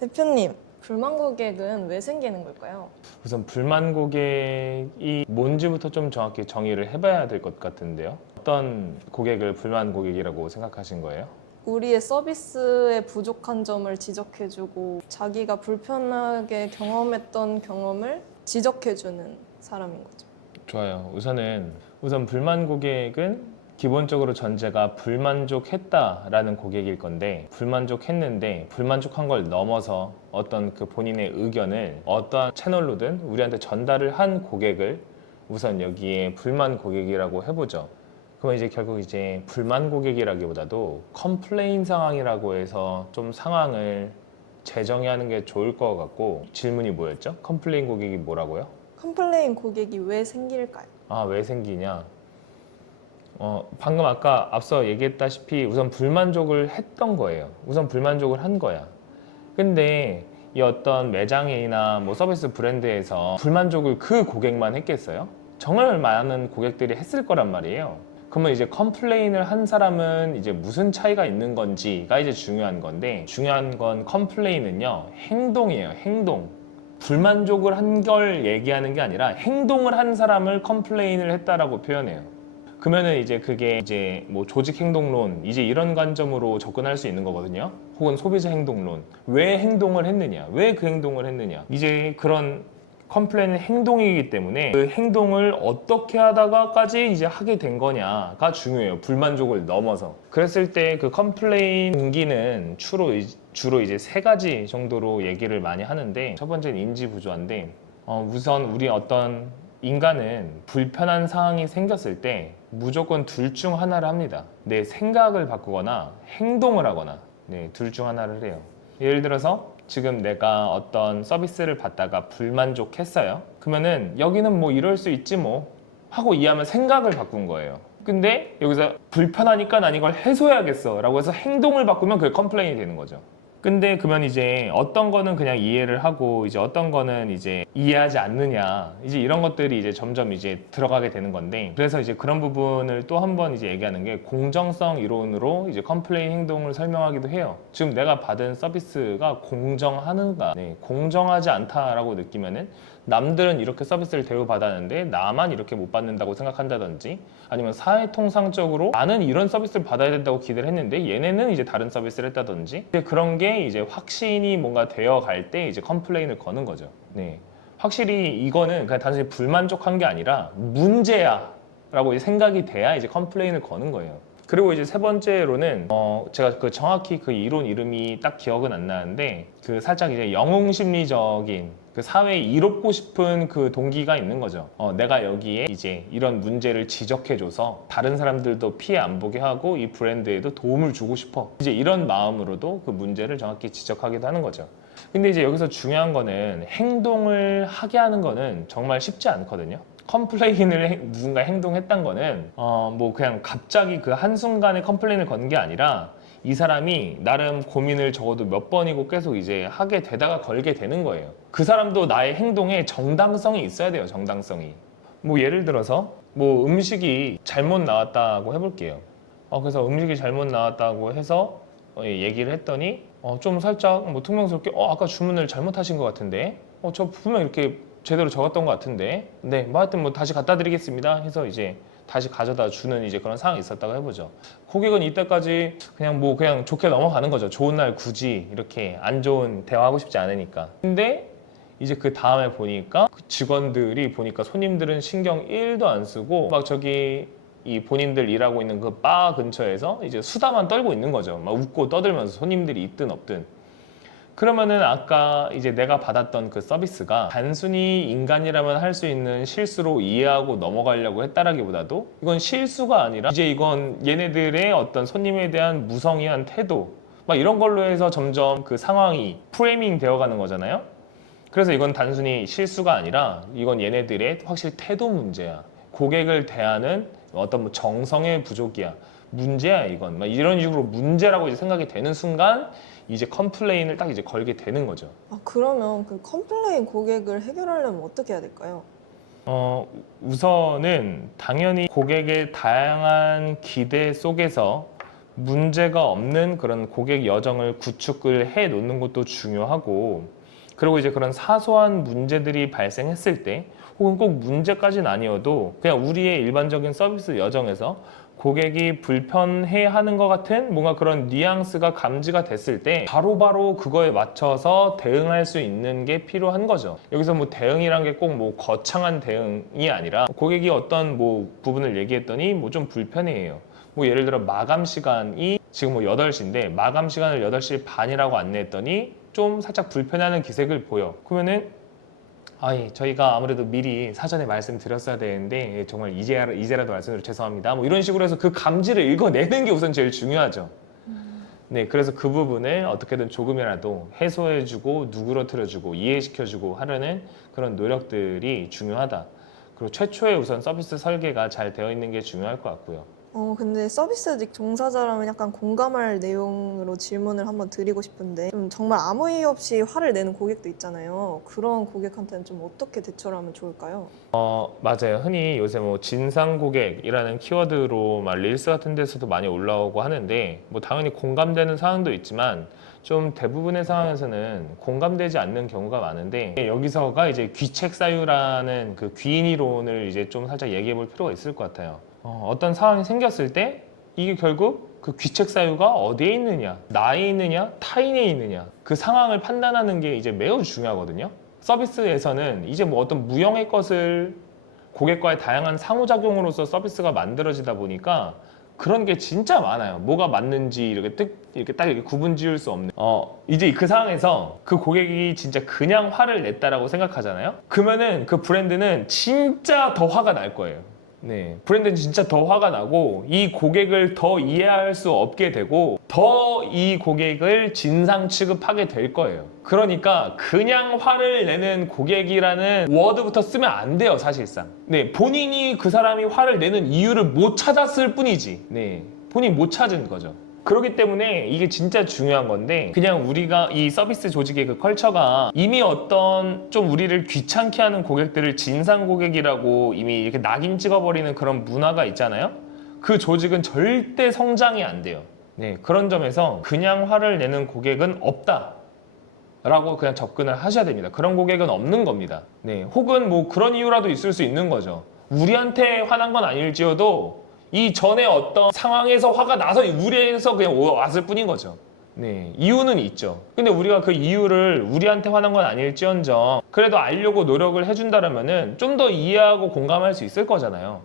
대표님, 불만 고객은 왜 생기는 걸까요? 우선 불만 고객이 뭔지부터 좀 정확히 정의를 해봐야 될 것 같은데요. 어떤 고객을 불만 고객이라고 생각하신 거예요? 우리의 서비스에 부족한 점을 지적해주고 자기가 불편하게 경험했던 경험을 지적해주는 사람인 거죠. 좋아요. 우선 불만 고객은 기본적으로 전제가 불만족했다라는 고객일 건데, 불만족했는데 불만족한 걸 넘어서 어떤 그 본인의 의견을 어떠한 채널로든 우리한테 전달을 한 고객을 우선 여기에 불만 고객이라고 해보죠. 그럼 이제 결국 이제 불만 고객이라기보다도 컴플레인 상황이라고 해서 좀 상황을 재정의하는 게 좋을 것 같고, 질문이 뭐였죠? 컴플레인 고객이 뭐라고요? 컴플레인 고객이 왜 생길까요? 아, 왜 생기냐? 방금 아까 앞서 얘기했다시피 우선 불만족을 했던 거예요. 우선 불만족을 한 거야. 근데 이 어떤 매장이나 뭐 서비스 브랜드에서 불만족을 그 고객만 했겠어요? 정말 많은 고객들이 했을 거란 말이에요. 그러면 이제 컴플레인을 한 사람은 이제 무슨 차이가 있는 건지가 이제 중요한 건데, 중요한 건 컴플레인은요, 행동이에요, 행동. 불만족을 한 걸 얘기하는 게 아니라 행동을 한 사람을 컴플레인을 했다라고 표현해요. 그러면은 이제 그게 이제 뭐 조직 행동론 이제 이런 관점으로 접근할 수 있는 거거든요. 혹은 소비자 행동론. 왜 행동을 했느냐? 왜 그 행동을 했느냐? 이제 그런 컴플레인은 행동이기 때문에 그 행동을 어떻게 하다가까지 이제 하게 된 거냐가 중요해요. 불만족을 넘어서. 그랬을 때 그 컴플레인 분기는 주로 이제 세 가지 정도로 얘기를 많이 하는데, 첫 번째는 인지 부조화인데, 우선 우리 어떤 인간은 불편한 상황이 생겼을 때 무조건 둘 중 하나를 합니다. 내 생각을 바꾸거나 행동을 하거나, 네, 둘 중 하나를 해요. 예를 들어서 지금 내가 어떤 서비스를 받다가 불만족했어요. 그러면은 여기는 뭐 이럴 수 있지 뭐 하고 이해하면 생각을 바꾼 거예요. 근데 여기서 불편하니까 난 이걸 해소해야겠어 라고 해서 행동을 바꾸면 그게 컴플레인이 되는 거죠. 근데 그러면 이제 어떤 거는 그냥 이해를 하고 이제 어떤 거는 이제 이해하지 않느냐, 이제 이런 것들이 이제 점점 이제 들어가게 되는 건데, 그래서 이제 그런 부분을 또 한 번 이제 얘기하는 게 공정성 이론으로 이제 컴플레인 행동을 설명하기도 해요. 지금 내가 받은 서비스가 공정하는가, 네, 공정하지 않다라고 느끼면은 남들은 이렇게 서비스를 대우받았는데 나만 이렇게 못 받는다고 생각한다든지, 아니면 사회통상적으로 나는 이런 서비스를 받아야 된다고 기대를 했는데 얘네는 이제 다른 서비스를 했다든지, 그런 게 이제 확신이 뭔가 되어 갈 때 이제 컴플레인을 거는 거죠. 네. 확실히 이거는 그냥 단순히 불만족한 게 아니라 문제야 라고 이제 생각이 돼야 이제 컴플레인을 거는 거예요. 그리고 이제 세 번째로는 제가 그 정확히 그 이론 이름이 딱 기억은 안 나는데, 그 살짝 이제 영웅 심리적인 그 사회에 이롭고 싶은 그 동기가 있는 거죠. 내가 여기에 이제 이런 문제를 지적해줘서 다른 사람들도 피해 안 보게 하고 이 브랜드에도 도움을 주고 싶어. 이제 이런 마음으로도 그 문제를 정확히 지적하기도 하는 거죠. 근데 이제 여기서 중요한 거는 행동을 하게 하는 거는 정말 쉽지 않거든요. 컴플레인을 누군가 행동했단 거는 뭐 그냥 갑자기 그 한순간에 컴플레인을 거는 게 아니라 이 사람이 나름 고민을 적어도 몇 번이고 계속 이제 하게 되다가 걸게 되는 거예요. 그 사람도 나의 행동에 정당성이 있어야 돼요. 정당성이. 뭐 예를 들어서 뭐 음식이 잘못 나왔다고 해볼게요. 그래서 음식이 잘못 나왔다고 해서 얘기를 했더니 좀 살짝 뭐 퉁명스럽게 아까 주문을 잘못하신 것 같은데 저 분명 이렇게 제대로 적었던 것 같은데, 네, 뭐 하여튼 뭐 다시 갖다 드리겠습니다 해서 이제 다시 가져다 주는 이제 그런 상황이 있었다고 해보죠. 고객은 이때까지 그냥 뭐 그냥 좋게 넘어가는 거죠. 좋은 날 굳이 이렇게 안 좋은 대화하고 싶지 않으니까. 근데 이제 그 다음에 보니까 그 직원들이 보니까 손님들은 신경 1도 안 쓰고 막 저기 이 본인들 일하고 있는 그 바 근처에서 이제 수다만 떨고 있는 거죠. 막 웃고 떠들면서 손님들이 있든 없든. 그러면은 아까 이제 내가 받았던 그 서비스가 단순히 인간이라면 할 수 있는 실수로 이해하고 넘어가려고 했다라기보다도 이건 실수가 아니라 이제 이건 얘네들의 어떤 손님에 대한 무성의한 태도 막 이런 걸로 해서 점점 그 상황이 프레이밍 되어가는 거잖아요. 그래서 이건 단순히 실수가 아니라 이건 얘네들의 확실히 태도 문제야. 고객을 대하는 어떤 뭐 정성의 부족이야. 문제야 이건. 막 이런 식으로 문제라고 이제 생각이 되는 순간 이제 컴플레인을 딱 이제 걸게 되는 거죠. 그러면 그 컴플레인 고객을 해결하려면 어떻게 해야 될까요? 우선은 당연히 고객의 다양한 기대 속에서 문제가 없는 그런 고객 여정을 구축을 해 놓는 것도 중요하고, 그리고 이제 그런 사소한 문제들이 발생했을 때, 혹은 꼭 문제까지는 아니어도 그냥 우리의 일반적인 서비스 여정에서 고객이 불편해하는 것 같은 뭔가 그런 뉘앙스가 감지가 됐을 때 바로바로 그거에 맞춰서 대응할 수 있는 게 필요한 거죠. 여기서 뭐 대응이란 게 꼭 뭐 거창한 대응이 아니라, 고객이 어떤 뭐 부분을 얘기했더니 뭐 좀 불편해해요. 뭐 예를 들어 마감 시간이 지금 뭐 8시인데 마감 시간을 8시 반이라고 안내했더니 좀 살짝 불편해하는 기색을 보여. 그러면은 저희가 아무래도 미리 사전에 말씀드렸어야 되는데 정말 이제라도 말씀드려 죄송합니다. 뭐 이런 식으로 해서 그 감지를 읽어내는 게 우선 제일 중요하죠. 네, 그래서 그 부분을 어떻게든 조금이라도 해소해주고 누그러뜨려주고 이해시켜주고 하려는 그런 노력들이 중요하다. 그리고 최초에 우선 서비스 설계가 잘 되어 있는 게 중요할 것 같고요. 근데 서비스직 종사자라면 약간 공감할 내용으로 질문을 한번 드리고 싶은데, 좀 정말 아무 이유 없이 화를 내는 고객도 있잖아요. 그런 고객한테는 좀 어떻게 대처를 하면 좋을까요? 맞아요. 흔히 요새 뭐 진상 고객이라는 키워드로 막 릴스 같은 데서도 많이 올라오고 하는데, 뭐 당연히 공감되는 상황도 있지만 좀 대부분의 상황에서는 공감되지 않는 경우가 많은데, 여기서가 이제 귀책 사유라는 그 귀인 이론을 이제 좀 살짝 얘기해 볼 필요가 있을 것 같아요. 어떤 상황이 생겼을 때 이게 결국 그 귀책 사유가 어디에 있느냐, 나에 있느냐, 타인에 있느냐, 그 상황을 판단하는 게 이제 매우 중요하거든요. 서비스에서는 이제 뭐 어떤 무형의 것을 고객과의 다양한 상호작용으로서 서비스가 만들어지다 보니까 그런 게 진짜 많아요. 뭐가 맞는지 이렇게 딱 이렇게 구분 지을 수 없는. 이제 그 상황에서 그 고객이 진짜 그냥 화를 냈다라고 생각하잖아요. 그러면은 그 브랜드는 진짜 더 화가 날 거예요. 네, 브랜드는 진짜 더 화가 나고 이 고객을 더 이해할 수 없게 되고 더 이 고객을 진상 취급하게 될 거예요. 그러니까 그냥 화를 내는 고객이라는 워드부터 쓰면 안 돼요, 사실상. 네, 본인이 그 사람이 화를 내는 이유를 못 찾았을 뿐이지. 네, 본인이 못 찾은 거죠. 그렇기 때문에 이게 진짜 중요한 건데, 그냥 우리가 이 서비스 조직의 그 컬처가 이미 어떤 좀 우리를 귀찮게 하는 고객들을 진상 고객이라고 이미 이렇게 낙인 찍어버리는 그런 문화가 있잖아요. 그 조직은 절대 성장이 안 돼요. 네, 그런 점에서 그냥 화를 내는 고객은 없다 라고 그냥 접근을 하셔야 됩니다. 그런 고객은 없는 겁니다. 네, 혹은 뭐 그런 이유라도 있을 수 있는 거죠. 우리한테 화난 건 아닐지어도 이 전에 어떤 상황에서 화가 나서 우리에서 그냥 왔을 뿐인 거죠. 네, 이유는 있죠. 근데 우리가 그 이유를 우리한테 화난 건 아닐지언정 그래도 알려고 노력을 해준다면은 좀 더 이해하고 공감할 수 있을 거잖아요.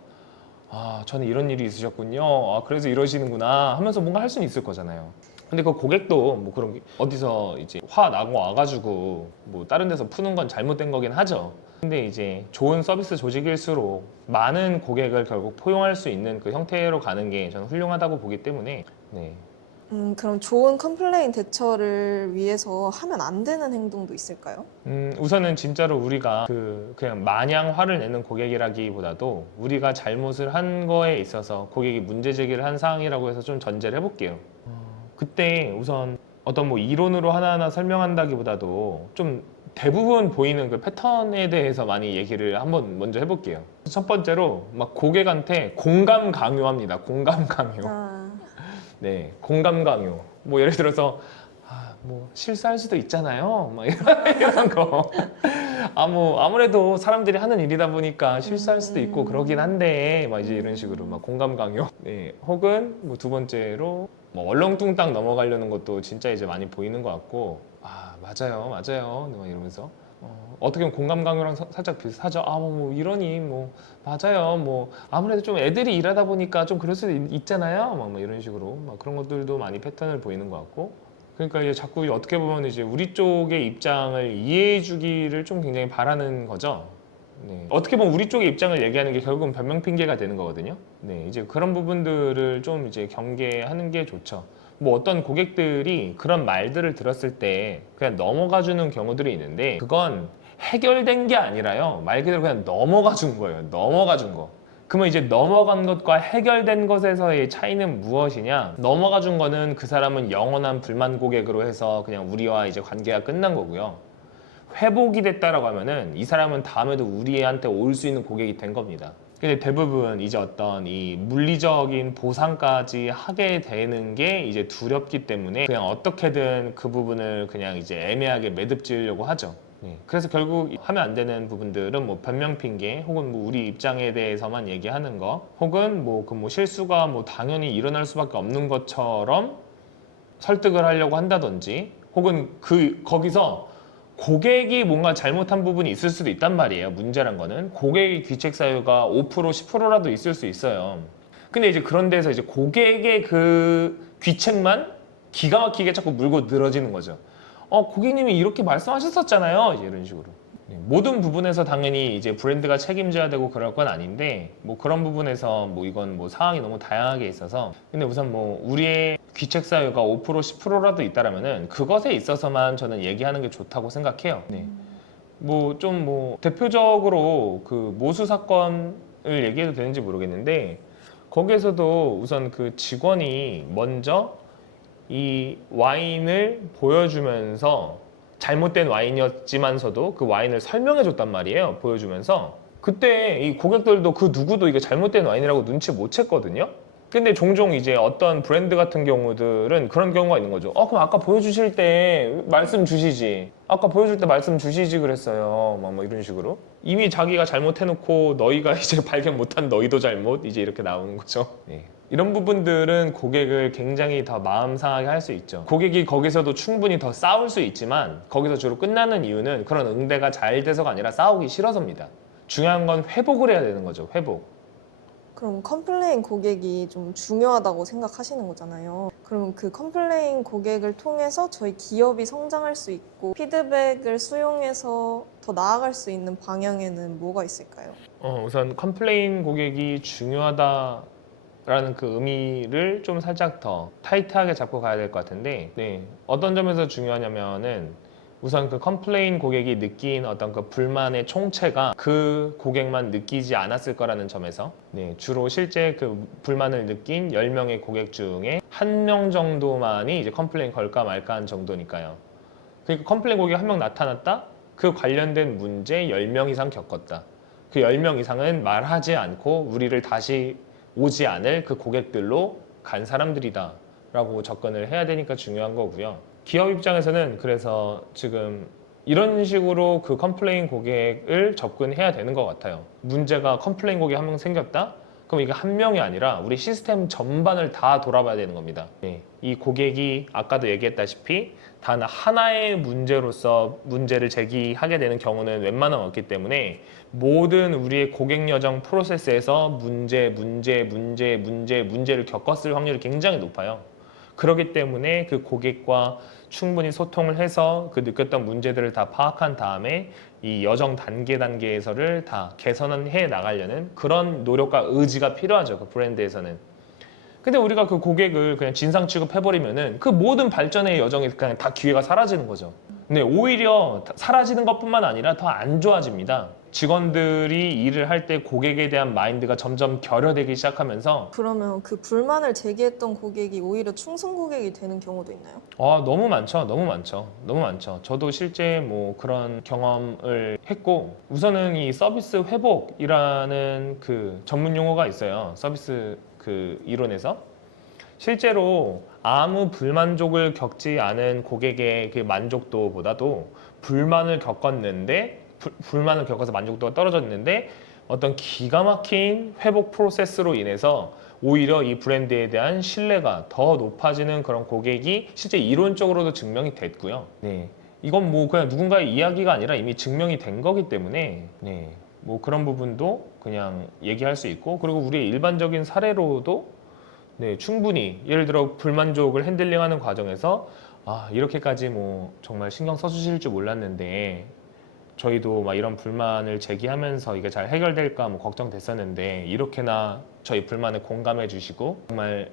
저는 이런 일이 있으셨군요. 그래서 이러시는구나 하면서 뭔가 할 수는 있을 거잖아요. 근데 그 고객도 뭐 그런 게 어디서 이제 화 나고 와가지고 뭐 다른 데서 푸는 건 잘못된 거긴 하죠. 근데 이제 좋은 서비스 조직일수록 많은 고객을 결국 포용할 수 있는 그 형태로 가는 게 저는 훌륭하다고 보기 때문에. 네. 그럼 좋은 컴플레인 대처를 위해서 하면 안 되는 행동도 있을까요? 우선은 진짜로 우리가 그냥 마냥 화를 내는 고객이라기보다도 우리가 잘못을 한 거에 있어서 고객이 문제 제기를 한 상황이라고 해서 좀 전제를 해볼게요. 그때 우선 어떤 뭐 이론으로 하나하나 설명한다기보다도 좀 대부분 보이는 그 패턴에 대해서 많이 얘기를 한번 먼저 해볼게요. 첫 번째로 막 고객한테 공감 강요합니다. 공감 강요. 네, 공감 강요. 뭐 예를 들어서 뭐 실수할 수도 있잖아요. 막 이런 거. 뭐 아무래도 사람들이 하는 일이다 보니까 실수할 수도 있고 그러긴 한데 막 이제 이런 식으로 막 공감 강요. 네, 혹은 뭐 두 번째로 뭐 얼렁뚱땅 넘어가려는 것도 진짜 이제 많이 보이는 것 같고, 맞아요, 맞아요. 막 이러면서 어떻게 보면 공감 강요랑 살짝 비슷하죠. 뭐 이러니 뭐 맞아요. 뭐 아무래도 좀 애들이 일하다 보니까 좀 그럴 수도 있잖아요. 막 이런 식으로 막 그런 것들도 많이 패턴을 보이는 것 같고. 그러니까 이제 자꾸 어떻게 보면 이제 우리 쪽의 입장을 이해해 주기를 좀 굉장히 바라는 거죠. 네. 어떻게 보면 우리 쪽의 입장을 얘기하는 게 결국은 변명 핑계가 되는 거거든요. 네, 이제 그런 부분들을 좀 이제 경계하는 게 좋죠. 뭐 어떤 고객들이 그런 말들을 들었을 때 그냥 넘어가 주는 경우들이 있는데, 그건 해결된 게 아니라요. 말 그대로 그냥 넘어가 준 거예요. 넘어가 준 거. 그러면 이제 넘어간 것과 해결된 것에서의 차이는 무엇이냐? 넘어가 준 거는 그 사람은 영원한 불만 고객으로 해서 그냥 우리와 이제 관계가 끝난 거고요. 회복이 됐다라고 하면은 이 사람은 다음에도 우리한테 올 수 있는 고객이 된 겁니다. 근데 대부분 이제 어떤 이 물리적인 보상까지 하게 되는 게 이제 두렵기 때문에 그냥 어떻게든 그 부분을 그냥 이제 애매하게 매듭 지으려고 하죠. 그래서 결국 하면 안 되는 부분들은 뭐 변명 핑계 혹은 뭐 우리 입장에 대해서만 얘기하는 거 혹은 뭐 그 뭐 실수가 뭐 당연히 일어날 수밖에 없는 것처럼 설득을 하려고 한다든지 혹은 거기서 고객이 뭔가 잘못한 부분이 있을 수도 있단 말이에요. 문제란 거는 고객의 귀책 사유가 5% 10%라도 있을 수 있어요. 근데 이제 그런 데서 이제 고객의 그 귀책만 기가 막히게 자꾸 물고 늘어지는 거죠. 고객님이 이렇게 말씀하셨었잖아요. 이제 이런 식으로. 모든 부분에서 당연히 이제 브랜드가 책임져야 되고 그럴 건 아닌데 뭐 그런 부분에서 뭐 이건 뭐 상황이 너무 다양하게 있어서 근데 우선 뭐 우리의 귀책 사유가 5% 10%라도 있다라면은 그것에 있어서만 저는 얘기하는 게 좋다고 생각해요. 뭐 좀 뭐 대표적으로 그 모수 사건을 얘기해도 되는지 모르겠는데 거기에서도 우선 그 직원이 먼저 이 와인을 보여주면서 잘못된 와인이었지만서도 그 와인을 설명해 줬단 말이에요. 보여주면서 그때 이 고객들도 그 누구도 이게 잘못된 와인이라고 눈치 못 챘거든요. 근데 종종 이제 어떤 브랜드 같은 경우들은 그런 경우가 있는 거죠. 그럼 아까 보여주실 때 말씀 주시지. 아까 보여줄 때 말씀 주시지 그랬어요. 막 뭐 이런 식으로. 이미 자기가 잘못해놓고 너희가 이제 발견 못한 너희도 잘못 이제 이렇게 나오는 거죠. 이런 부분들은 고객을 굉장히 더 마음 상하게 할 수 있죠. 고객이 거기서도 충분히 더 싸울 수 있지만 거기서 주로 끝나는 이유는 그런 응대가 잘 돼서가 아니라 싸우기 싫어서입니다. 중요한 건 회복을 해야 되는 거죠. 회복. 그럼 컴플레인 고객이 좀 중요하다고 생각하시는 거잖아요. 그럼 그 컴플레인 고객을 통해서 저희 기업이 성장할 수 있고 피드백을 수용해서 더 나아갈 수 있는 방향에는 뭐가 있을까요? 우선 컴플레인 고객이 중요하다라는 그 의미를 좀 살짝 더 타이트하게 잡고 가야 될 것 같은데 어떤 점에서 중요하냐면은 우선 그 컴플레인 고객이 느낀 어떤 그 불만의 총체가 그 고객만 느끼지 않았을 거라는 점에서 주로 실제 그 불만을 느낀 10명의 고객 중에 1명 정도만이 이제 컴플레인 걸까 말까 한 정도니까요. 그러니까 컴플레인 고객이 1명 나타났다? 그 관련된 문제 10명 이상 겪었다. 그 10명 이상은 말하지 않고 우리를 다시 오지 않을 그 고객들로 간 사람들이다 라고 접근을 해야 되니까 중요한 거고요. 기업 입장에서는 그래서 지금 이런 식으로 그 컴플레인 고객을 접근해야 되는 것 같아요. 문제가 컴플레인 고객 1명 생겼다? 그럼 이게 1명이 아니라 우리 시스템 전반을 다 돌아봐야 되는 겁니다. 이 고객이 아까도 얘기했다시피 단 하나의 문제로서 문제를 제기하게 되는 경우는 웬만하면 없기 때문에 모든 우리의 고객 여정 프로세스에서 문제를 겪었을 확률이 굉장히 높아요. 그렇기 때문에 그 고객과 충분히 소통을 해서 그 느꼈던 문제들을 다 파악한 다음에 이 여정 단계에서를 다 개선해 나가려는 그런 노력과 의지가 필요하죠. 그 브랜드에서는. 근데 우리가 그 고객을 그냥 진상 취급해버리면은 그 모든 발전의 여정에 그냥 다 기회가 사라지는 거죠. 근데 오히려 사라지는 것뿐만 아니라 더 안 좋아집니다. 직원들이 일을 할 때 고객에 대한 마인드가 점점 결여되기 시작하면서 그러면 그 불만을 제기했던 고객이 오히려 충성 고객이 되는 경우도 있나요? 너무 많죠. 너무 많죠. 너무 많죠. 저도 실제 뭐 그런 경험을 했고 우선은 이 서비스 회복이라는 그 전문 용어가 있어요. 서비스 그 이론에서 실제로 아무 불만족을 겪지 않은 고객의 그 만족도보다도 불만을 겪었는데 불만을 겪어서 만족도가 떨어졌는데 어떤 기가 막힌 회복 프로세스로 인해서 오히려 이 브랜드에 대한 신뢰가 더 높아지는 그런 고객이 실제 이론적으로도 증명이 됐고요. 이건 뭐 그냥 누군가의 이야기가 아니라 이미 증명이 된 거기 때문에 뭐 그런 부분도 그냥 얘기할 수 있고 그리고 우리의 일반적인 사례로도 충분히 예를 들어 불만족을 핸들링하는 과정에서 이렇게까지 뭐 정말 신경 써주실 줄 몰랐는데 저희도 막 이런 불만을 제기하면서 이게 잘 해결될까 뭐 걱정됐었는데 이렇게나 저희 불만을 공감해 주시고 정말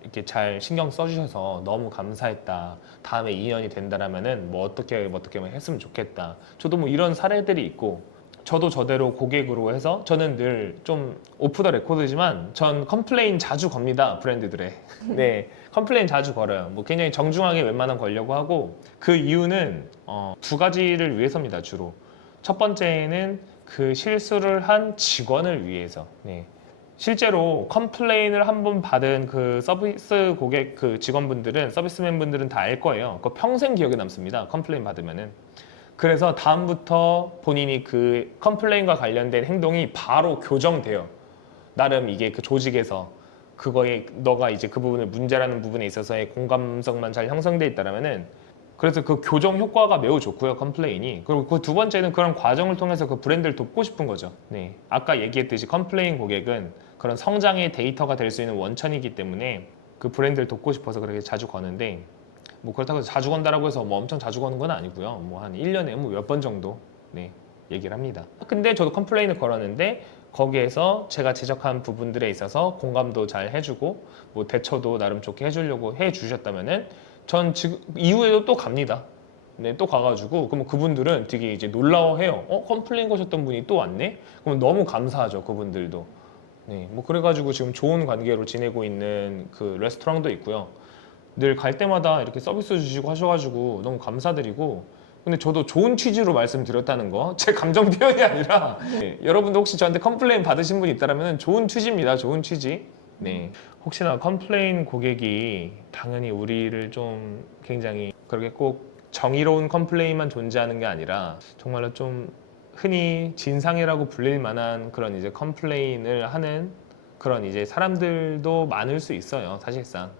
이렇게 잘 신경 써주셔서 너무 감사했다. 다음에 인연이 된다라면은 뭐 어떻게 했으면 좋겠다. 저도 뭐 이런 사례들이 있고 저도 저대로 고객으로 해서 저는 늘 좀 오프 더 레코드지만 전 컴플레인 자주 겁니다. 브랜드들에. 컴플레인 자주 걸어요. 뭐 굉장히 정중하게 웬만하면 걸려고 하고 그 이유는 2가지를 위해서입니다. 주로. 첫 번째는 그 실수를 한 직원을 위해서. 네. 실제로 컴플레인을 한번 받은 그 서비스 고객 그 직원분들은 서비스맨분들은 다 알 거예요. 그거 평생 기억에 남습니다. 컴플레인 받으면은. 그래서 다음부터 본인이 그 컴플레인과 관련된 행동이 바로 교정돼요. 나름 이게 그 조직에서 그거에 너가 이제 그 부분을 문제라는 부분에 있어서의 공감성만 잘 형성돼 있다라면은 그래서 그 교정 효과가 매우 좋고요, 컴플레인이. 그리고 그 두 번째는 그런 과정을 통해서 그 브랜드를 돕고 싶은 거죠. 네. 아까 얘기했듯이 컴플레인 고객은 그런 성장의 데이터가 될 수 있는 원천이기 때문에 그 브랜드를 돕고 싶어서 그렇게 자주 거는데 뭐 그렇다고 해서 자주 건다라고 해서 뭐 엄청 자주 거는 건 아니고요. 뭐 한 1년에 뭐 몇 번 정도 네, 얘기를 합니다. 근데 저도 컴플레인을 걸었는데 거기에서 제가 지적한 부분들에 있어서 공감도 잘 해주고 뭐 대처도 나름 좋게 해주려고 해주셨다면은 전 지금 이후에도 또 갑니다. 네, 또 가가지고 그럼 그분들은 되게 이제 놀라워해요. 컴플레인 거셨던 분이 또 왔네? 그럼 너무 감사하죠, 그분들도. 네, 뭐 그래가지고 지금 좋은 관계로 지내고 있는 그 레스토랑도 있고요. 늘 갈 때마다 이렇게 서비스 주시고 하셔가지고 너무 감사드리고 근데 저도 좋은 취지로 말씀드렸다는 거 제 감정 표현이 아니라 네, 여러분도 혹시 저한테 컴플레인 받으신 분 있다면 좋은 취지입니다. 좋은 취지. 네. 혹시나 컴플레인 고객이 당연히 우리를 좀 굉장히 그렇게 꼭 정의로운 컴플레인만 존재하는 게 아니라 정말로 좀 흔히 진상이라고 불릴 만한 그런 이제 컴플레인을 하는 그런 이제 사람들도 많을 수 있어요. 사실상.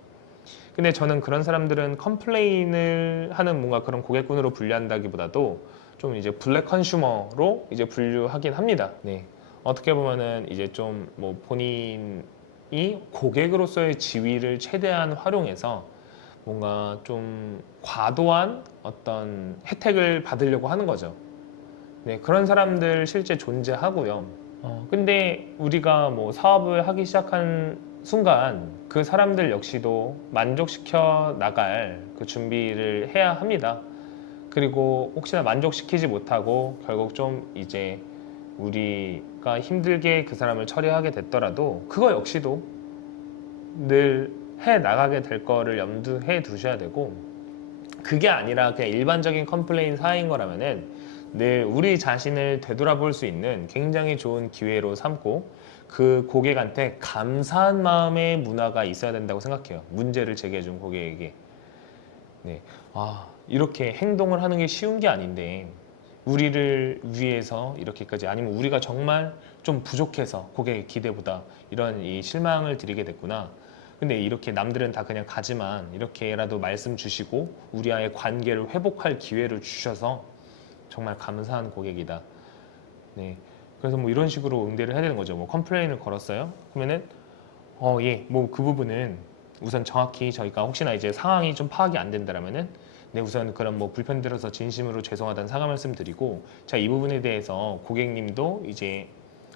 근데 저는 그런 사람들은 컴플레인을 하는 뭔가 그런 고객군으로 분류한다기보다도 좀 이제 블랙 컨슈머로 이제 분류하긴 합니다. 네. 어떻게 보면은 이제 좀 뭐 본인이 고객으로서의 지위를 최대한 활용해서 뭔가 좀 과도한 어떤 혜택을 받으려고 하는 거죠. 네, 그런 사람들 실제 존재하고요. 근데 우리가 뭐 사업을 하기 시작한 순간 그 사람들 역시도 만족시켜 나갈 그 준비를 해야 합니다. 그리고 혹시나 만족시키지 못하고 결국 좀 이제 우리가 힘들게 그 사람을 처리하게 됐더라도 그거 역시도 늘 해 나가게 될 거를 염두해 두셔야 되고 그게 아니라 그냥 일반적인 컴플레인 사인 거라면은 늘 우리 자신을 되돌아볼 수 있는 굉장히 좋은 기회로 삼고 그 고객한테 감사한 마음의 문화가 있어야 된다고 생각해요. 문제를 제기해준 고객에게. 네. 이렇게 행동을 하는 게 쉬운 게 아닌데 우리를 위해서 이렇게까지 아니면 우리가 정말 좀 부족해서 고객의 기대보다 이런 이 실망을 드리게 됐구나. 근데 이렇게 남들은 다 그냥 가지만 이렇게라도 말씀 주시고 우리와의 관계를 회복할 기회를 주셔서 정말 감사한 고객이다. 네. 그래서 뭐 이런 식으로 응대를 해야 되는 거죠. 뭐 컴플레인을 걸었어요. 그러면은 예, 뭐 그 부분은 우선 정확히 저희가 혹시나 이제 상황이 좀 파악이 안 된다라면은 네, 우선 그런 뭐 불편 들어서 진심으로 죄송하다는 사과 말씀드리고 자, 이 부분에 대해서 고객님도 이제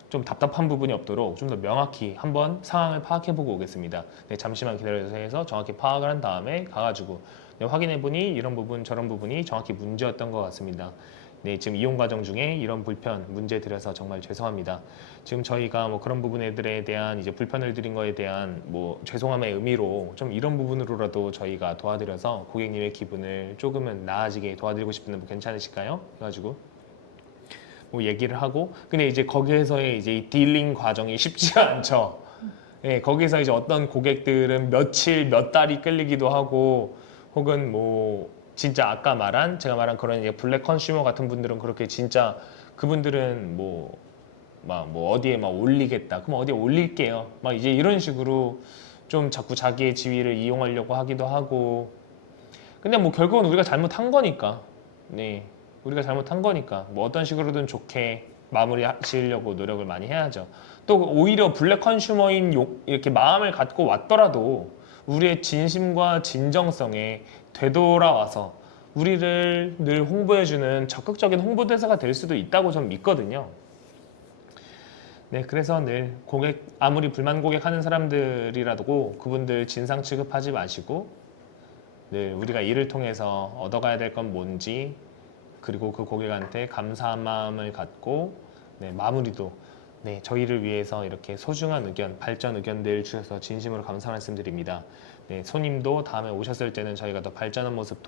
좀 답답한 부분이 없도록 좀 더 명확히 한번 상황을 파악해보고 오겠습니다. 네, 잠시만 기다려주세요 해서 정확히 파악을 한 다음에 가가지고 네, 확인해보니 이런 부분 저런 부분이 정확히 문제였던 것 같습니다. 네, 지금 이용 과정 중에 이런 불편 문제 드려서 정말 죄송합니다. 지금 저희가 뭐 그런 부분들에 대한 이제 불편을 드린 거에 대한 뭐 죄송함의 의미로 좀 이런 부분으로라도 저희가 도와드려서 고객님의 기분을 조금은 나아지게 도와드리고 싶은데 뭐 괜찮으실까요? 해가지고 뭐 얘기를 하고 근데 이제 거기에서의 이제 이 딜링 과정이 쉽지가 않죠. 예, 거기서 이제 어떤 고객들은 며칠 몇 달이 끌리기도 하고 혹은 뭐 진짜 아까 말한 제가 말한 그런 이제 블랙 컨슈머 같은 분들은 그렇게 진짜 그분들은 뭐 막 뭐 어디에 막 올리겠다 그럼 어디에 올릴게요 막 이제 이런 식으로 좀 자꾸 자기의 지위를 이용하려고 하기도 하고 근데 뭐 결국은 우리가 잘못한 거니까 네 우리가 잘못한 거니까 뭐 어떤 식으로든 좋게 마무리 하시려고 노력을 많이 해야죠. 또 오히려 블랙 컨슈머인 이렇게 마음을 갖고 왔더라도 우리의 진심과 진정성에 되돌아와서 우리를 늘 홍보해주는 적극적인 홍보대사가 될 수도 있다고 저는 믿거든요. 네, 그래서 늘 고객 아무리 불만 고객하는 사람들이라도 그분들 진상 취급하지 마시고 늘 우리가 일을 통해서 얻어가야 될 건 뭔지 그리고 그 고객한테 감사한 마음을 갖고 네, 마무리도 네, 저희를 위해서 이렇게 소중한 의견, 발전 의견들 주셔서 진심으로 감사 말씀드립니다. 네, 손님도 다음에 오셨을 때는 저희가 더 발전한 모습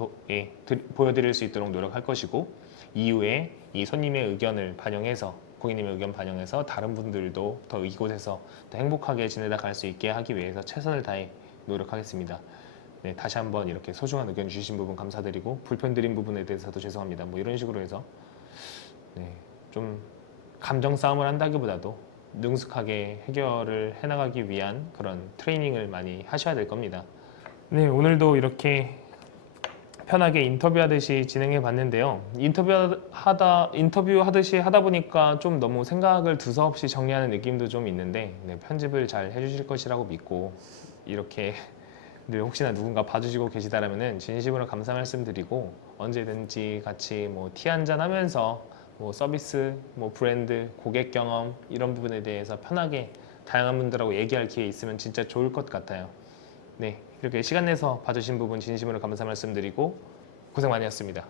보여드릴 수 있도록 노력할 것이고 이후에 이 손님의 의견을 반영해서 고객님의 의견 반영해서 다른 분들도 더 이곳에서 더 행복하게 지내다 갈 수 있게 하기 위해서 최선을 다해 노력하겠습니다. 네, 다시 한번 이렇게 소중한 의견 주신 부분 감사드리고 불편드린 부분에 대해서도 죄송합니다. 뭐 이런 식으로 해서 네, 좀 감정 싸움을 한다기보다도 능숙하게 해결을 해나가기 위한 그런 트레이닝을 많이 하셔야 될 겁니다. 네, 오늘도 이렇게 편하게 인터뷰하듯이 진행해 봤는데요. 인터뷰하듯이 하다 보니까 좀 너무 생각을 두서없이 정리하는 느낌도 좀 있는데 네, 편집을 잘 해주실 것이라고 믿고 이렇게 늘 혹시나 누군가 봐주시고 계시다라면은 진심으로 감사 말씀드리고 언제든지 같이 뭐 티 한잔 하면서 뭐 서비스, 뭐 브랜드, 고객 경험 이런 부분에 대해서 편하게 다양한 분들하고 얘기할 기회 있으면 진짜 좋을 것 같아요. 네, 이렇게 시간 내서 봐주신 부분 진심으로 감사 말씀드리고 고생 많이 했습니다.